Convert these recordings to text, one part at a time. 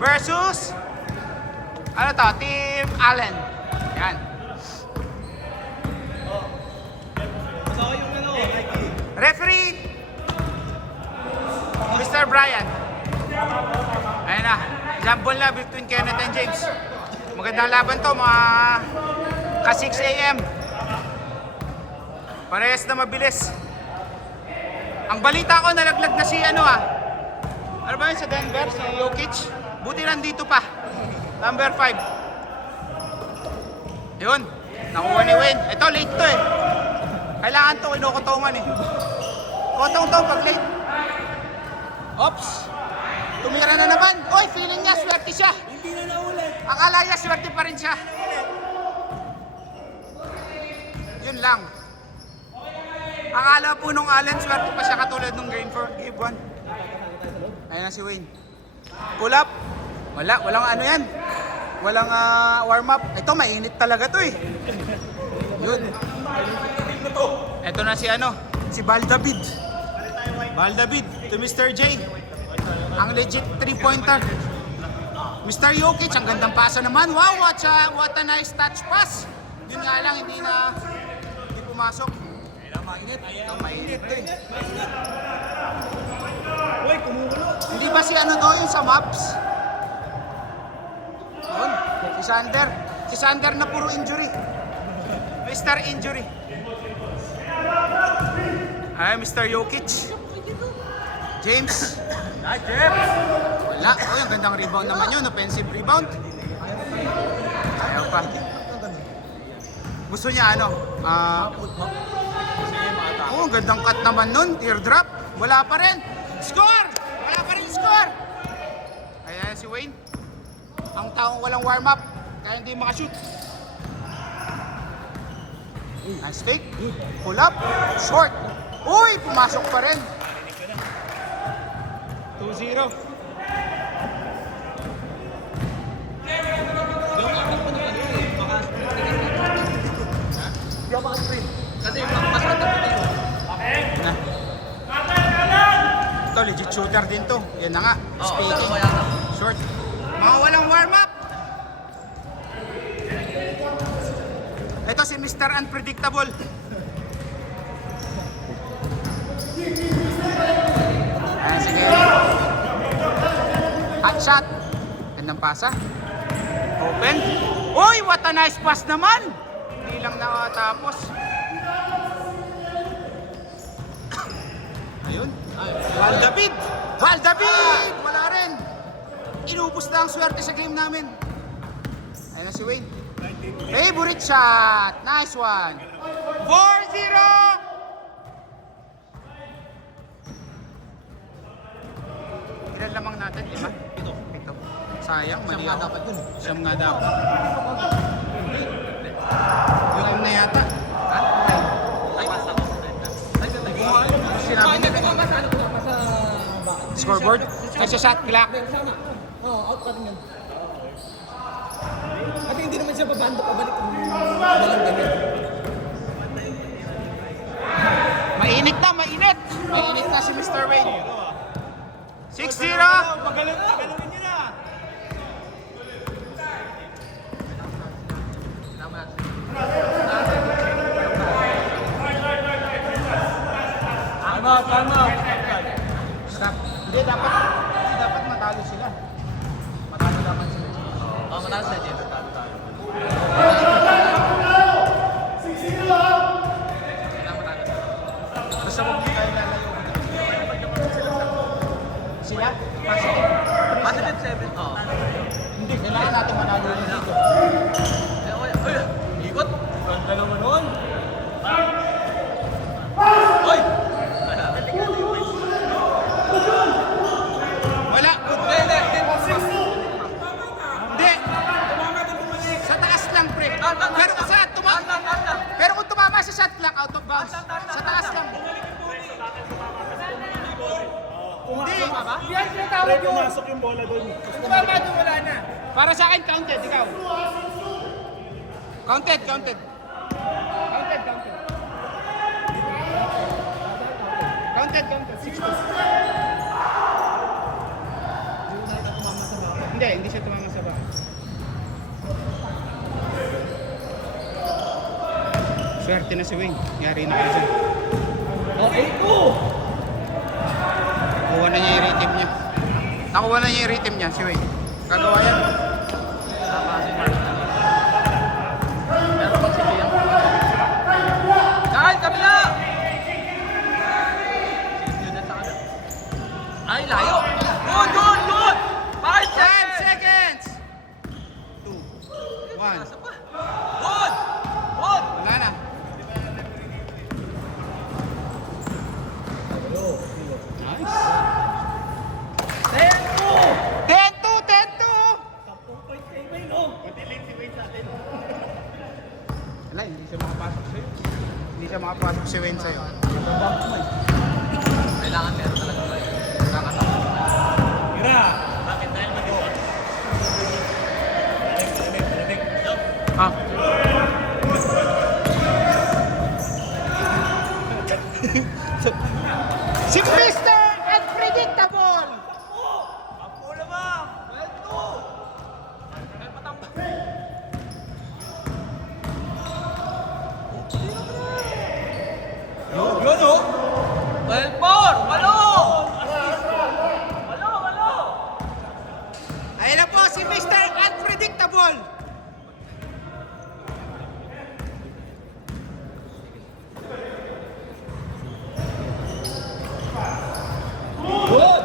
versus ano to? Team Allen. Yan. Referee Mr. Brian. Ayun na. Jambol na between Kenneth and James. Magandang laban to mga ka 6 AM. Parehas na mabilis. Ang balita ko nalaglag na si ano ano ba yun sa Denver? Si Jokic. Buti nandito pa. Number 5. Yun. Nakuha ni Wayne. Ito late to eh. Kailangan to kinukutungan eh. Kotong to pag late. Oops. Tumira na naman. Oy, feeling niya swerte siya. Hindi na naulit. Akala niya swerte pa rin siya. Yun lang. Akala po nung Allen swerte pa siya katulad nung game 1. Ayun na si Wayne. Pull up. Walang ano yan. Walang warm up. Ito mainit talaga to eh. Yun. Ito na si si Baldavid. Baldavid to Mr. J. Ang legit 3-pointer. Mr. Jokic, ang gandang pasa naman. Wow, what a nice touch pass. Yun nga lang, hindi pumasok. Mainit. Ito mainit to eh. Uy, kumukulo. Hindi ba si yung sa maps? Yun, si Sander. Si Sander na puro injury. Mr. Injury. Ay, Mr. Jokic. James. Nice, James. Wala. Oh, yung gandang rebound naman yun. Offensive rebound. Ayaw pa. Gusto niya oh, gandang cut naman nun. Teardrop. Wala pa rin. Score! Wala pa rin score! Ayan si Wayne. Ang taong walang warm-up. Kaya hindi makashoot. Nice fake. Pull up. Short. Uy! Pumasok pa rin. 2-0. Kasi mas matapos dito. Na. Ito, legit shooter din to. Yan na nga. Speaking. Short. Mga walang warm-up. Ito si Mr. Unpredictable. Ayan, sige. Hot shot. Gandang pasa. Open. Uy, what a nice pass naman. Hindi lang nakatapos. Ayun. Baldavid. Baldavid. Wala rin. Inubos na ang swerte sa game namin. Ayun na si Wayne. Favorite shot. Nice one. 4-0. Ilan lamang natin? 5? 7. Sayang, mali ako. dapat yun. Siyam nga dapat. Yung na yata. Ha? Sinabi niya scoreboard? Ay, sa shot clock. Oo, out ka rin yan. At hindi naman siya babando pabalik kung walang ganyan. Mainit na, mainit! Mainit na si Mr. Wayne. 6-0! Pagalungin niyo na! Tama. Stop. Hindi, dapat matalo sila. Matalo dapat sila. Oo, mataas na dito. Basta huwag mo tayo lalayo. Sila? Positive. Positive 7. Oo. Hindi, kailangan natin manalo dito. Ikot. Ganda naman nun. Oy! Wala. Hindi. Sa taas lang, pre. Pero kung tumama sa shot clock, out of bounds. Sa taas lang. Hindi. Yan tinatawag yun. Pumasok yung bola doon. Kung tumama doon, wala na. Para sa akin, counted. Ikaw. Counted. Counted. Hindi. Swerte na si Wayne. Yari na kayo dyan. Oh, 8-2! Nakuha na niya yung rhythm niya. Nakuha na niya yung rhythm niya, si Wayne. Kagawa yan. Tama si Mark. Pero pag si Liam. Dahil, kabila! Sinunod sa kabila. Ay, layo! Good! 5 5 seconds! seconds! 2, 1. Nasa pa. Good! Wala na. Nice. 10-2! 10-2! 10-2! Wala, hindi siya makapasok sa'yo. Hindi siya makapasok si Wayne sa'yo. Kailangan meron talaga tayo. Kakatawa. Mira! Ha? Si Mr. Unpredictable! Pula ba? 12-2! Ay, patambak. Yun, oh! 12-4! Walo! Ayun na po si Mr. Unpredictable! Good!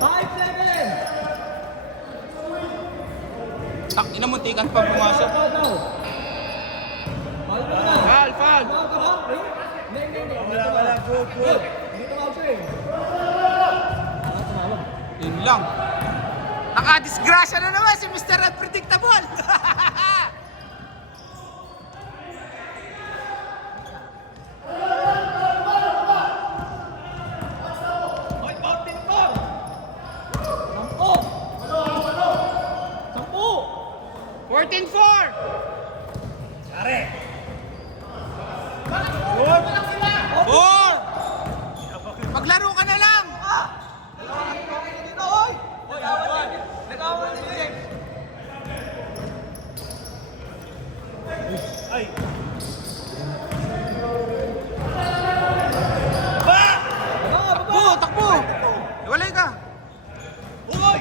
5 seconds! Tak, inamuntikan pa pumasok. Foul! Wala. Good. Yun lang. Nakadisgrasya na naman si Mr. Unpredictable! Ay, 14-4! 14-4! Pare! 4! Maglaro ka na lang! Dito, oy! Nag-awal ni James. Ay! Takbo! Iwalay ka! Uy!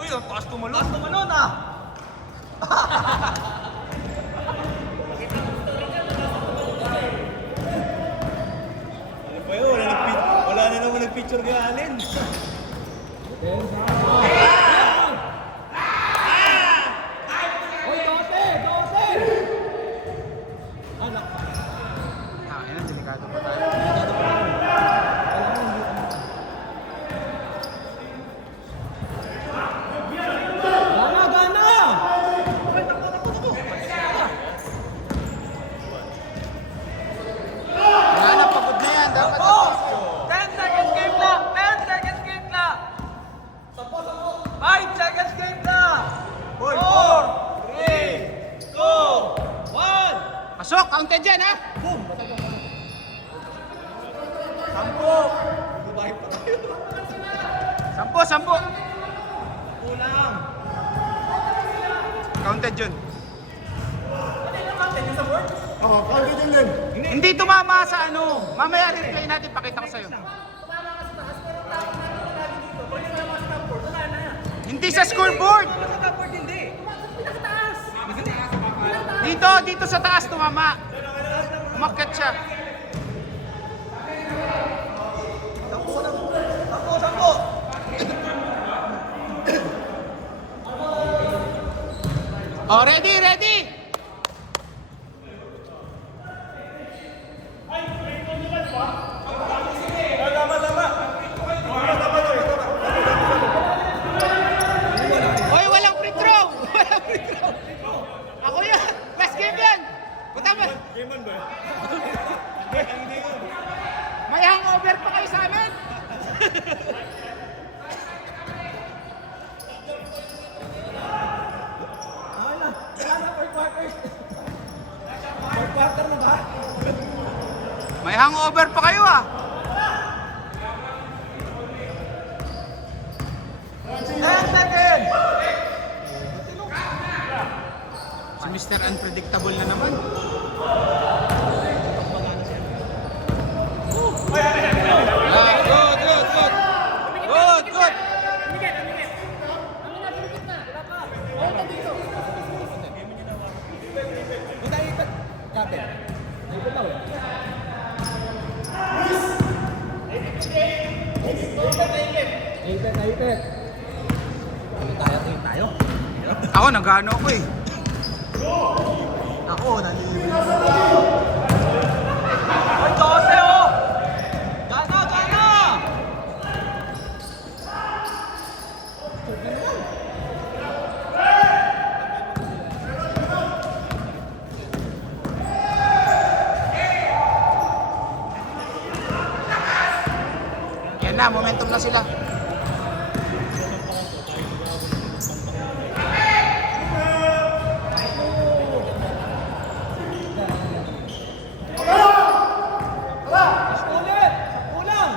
Uy, ang taas tumalon. Taas tumalon, ah! Ano ba yun? Wala na naman nag-picture kay Allen. Uy, 12! Anak. Ayun na, delikado pa tayo. Gana! Wala na, pagod na yan. Dapat Oh! 10 seconds game na! 10 seconds game na! 5 seconds game na! 4, 3, 2, 1! pasok! Counted dyan, ha? Sampo! Kulang! Counted yun. Oo, counted yun din. Hindi tumama sa ano. Mamaya replay natin, pakita ko sa'yo. Hindi sa scoreboard. Dito sa taas tumama. Umakyat siya. Sampo! Oh, ready! Hoy, walang free throw! Walang free throw! Ako yan! Last game yan! Buta ba? Game on ba? May hangover pa kayo sa amin! Quarter na ba? May hangover pa kayo ah! 10 seconds! Si Mr. Unpredictable na naman. Naipit. Tayo. Ako, nag-ano ako eh. Ako, nalilibre. Ay, Jose, oh! Gana, gana! Yan na, momentum na sila. Ulit! Ulang!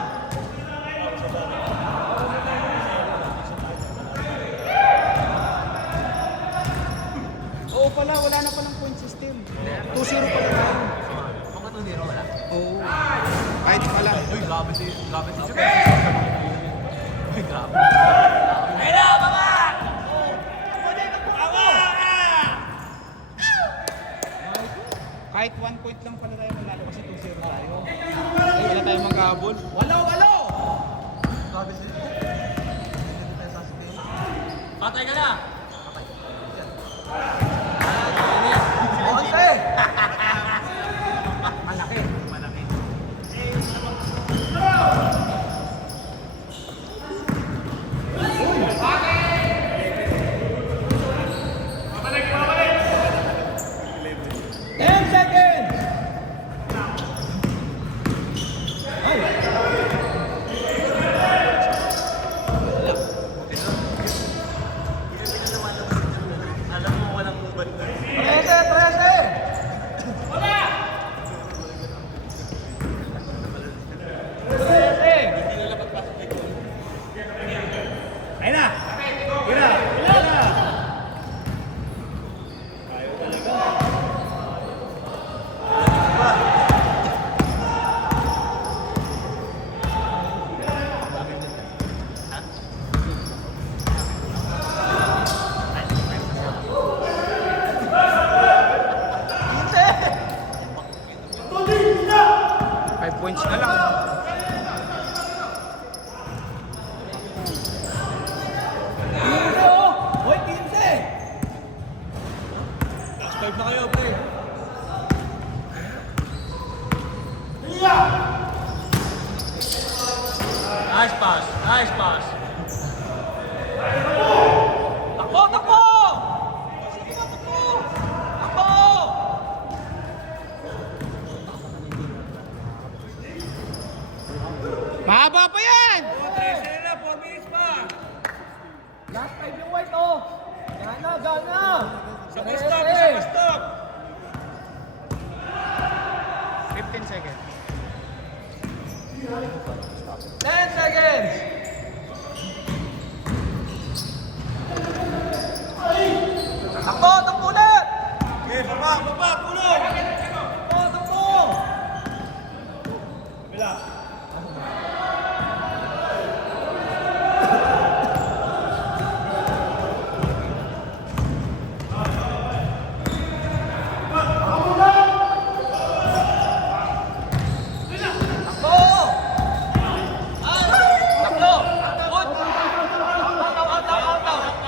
Oo pala, wala na palang point system. 2-0 pa lang. Mga 2-0 wala. Oo. Kahit pala. Uy, grabe si Uy, grabe. Ayun na, mga! Kahit 1 point lang pala tayo manalo kasi 2-0 tayo. Ay, wala tayong magkahabol. Walo! Grabe si Patay ka na! Onse! Malaki. Points na lang. Hoy, 15! Last 5 na kayo, pre. Nice pass. Takbo! Sige na, takbo! Mahaba pa yan! 4 minutes pa. Last time yung white, oh! Gana! Sa stop. 15 seconds. 10 seconds! Takbo ulit! Okay, baba, tulong. Takbo! Kabila. Takbo! Takbo! Good!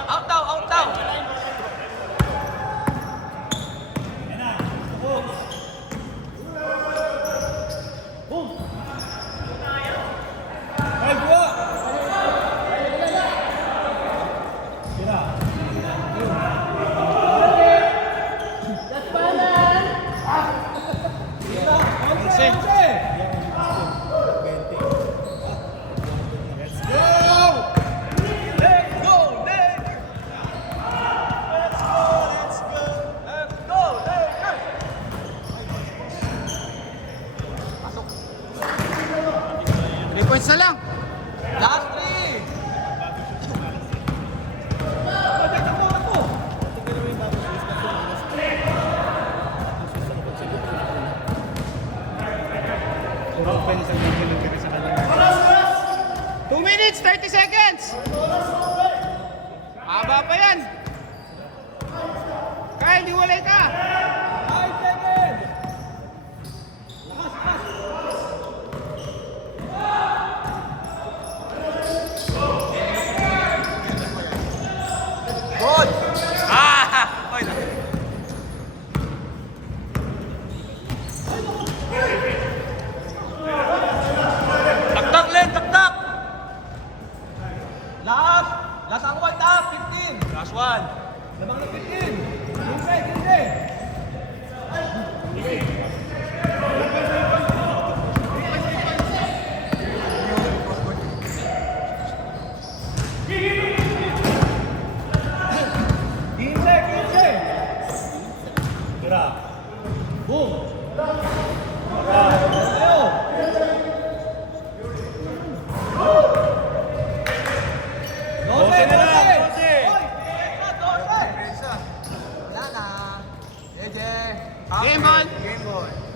Out daw! Ay, buwa. Sira. Let's go, Lakers! 3 points na lang. Last 3! Open sa mga sa kanila. 2 minutes, 30 seconds! Haba pa yan! Kyle, hiwalay ka! 5 seconds! Last ang white up, 15. Last one. Lamang na 15. 15. Tira. Boom! Dose na lang, 12. Wala na. Eje. Game ball. Game ball.